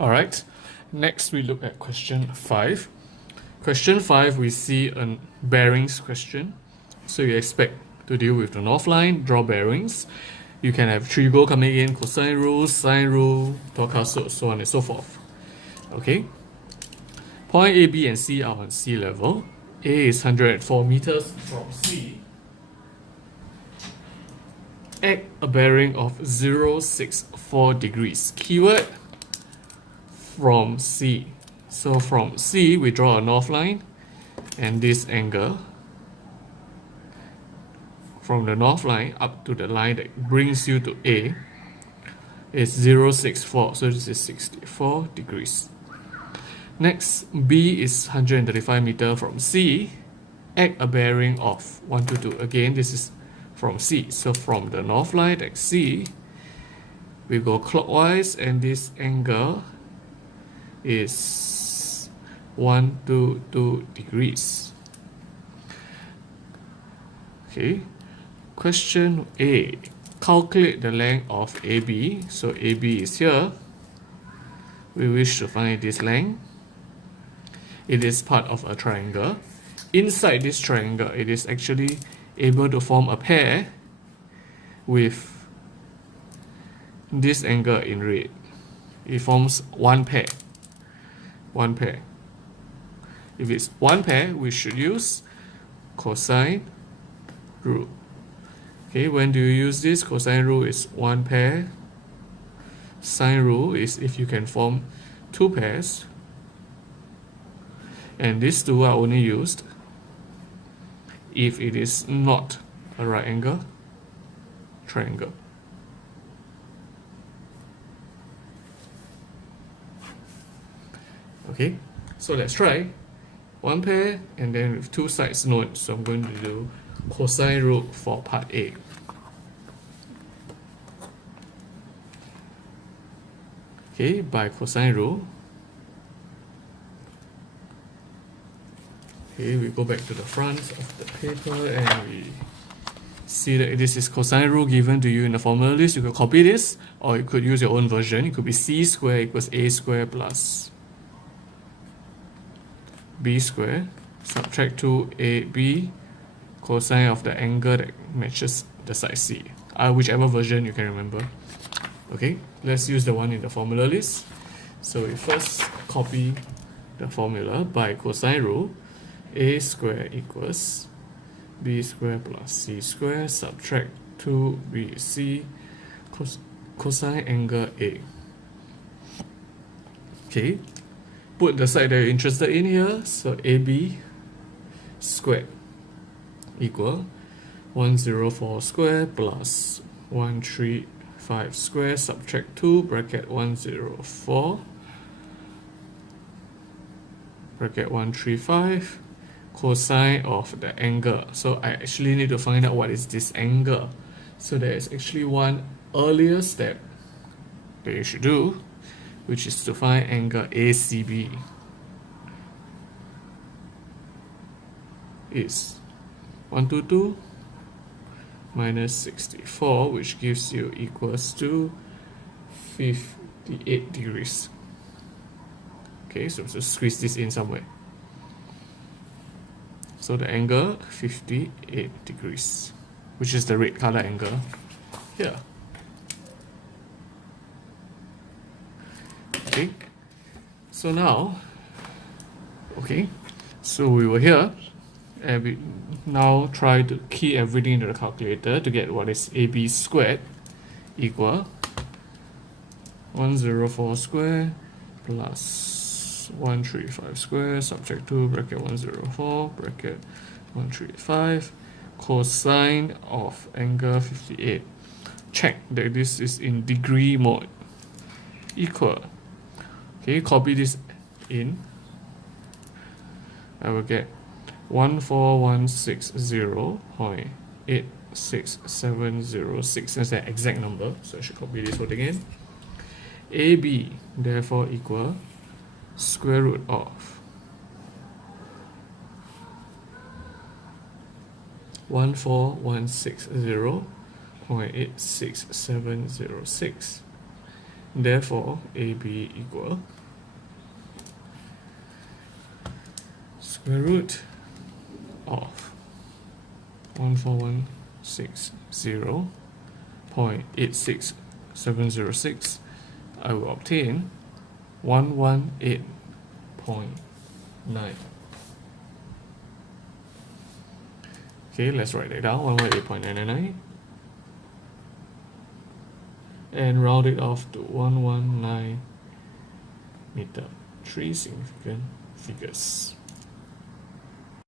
Alright, next we look at question 5. Question 5, we see a bearings question. So you expect to deal with the north line, draw bearings. You can have trigo coming in, cosine rule, sine rule, torque, so on and so forth. Okay. Point A, B, and C are on sea level. A is 104 meters from C. At a bearing of 064 degrees. Keyword from C. So from C, we draw a north line, and this angle from the north line up to the line that brings you to A is 064. So this is 64 degrees. Next, B is 135 meters from C at a bearing of 122. Again, this is from C. So from the north line at C, we go clockwise, and this angle is 122 degrees. Okay. Question A. Calculate the length of AB. So AB is here. We wish to find this length. It is part of a triangle. Inside this triangle, it is actually able to form a pair with this angle in red. It forms one pair. One pair. If it's one pair, we should use cosine rule. Okay, when do you use this? Cosine rule is one pair. Sine rule is if you can form two pairs. And these two are only used if it is not a right angle triangle. Okay, so let's try one pair and then with two sides known. So I'm going to do cosine rule for part A. Okay, by cosine rule. Okay, we go back to the front of the paper and we see that this is cosine rule given to you in the formula list. You could copy this, or you could use your own version. It could be c squared equals a squared plus b squared, subtract 2ab cosine of the angle that matches the side C. Whichever version you can remember. Okay, let's use the one in the formula list. So we first copy the formula by cosine rule. A squared equals b squared plus c squared, subtract 2bc cosine angle A. Okay, put the side that you're interested in here. So AB squared equal 104 squared plus 135 squared, subtract 2, bracket 104, bracket 135, cosine of the angle. So I actually need to find out what is this angle. So there is actually one earlier step that you should do, which is to find angle ACB. Is 122 minus 64, which gives you equals to 58 degrees. Okay, so just squeeze this in somewhere. So the angle 58 degrees, which is the red color angle here. Okay, so now, okay, so we were here, and we now try to key everything into the calculator to get what is AB squared equal 104 squared plus 135 squared, subtract 2, bracket 104, bracket 135, cosine of angle 58. Check that this is in degree mode. Equal. Okay, copy this in. I will get 14160.86706. That's the exact number, so I should copy this whole again. AB therefore equal square root of 14160.86706. Therefore, AB equal square root of 14160.86706. I will obtain 118.9. Okay, let's write it down, 118.999, and round it off to 119 meter. Three significant figures.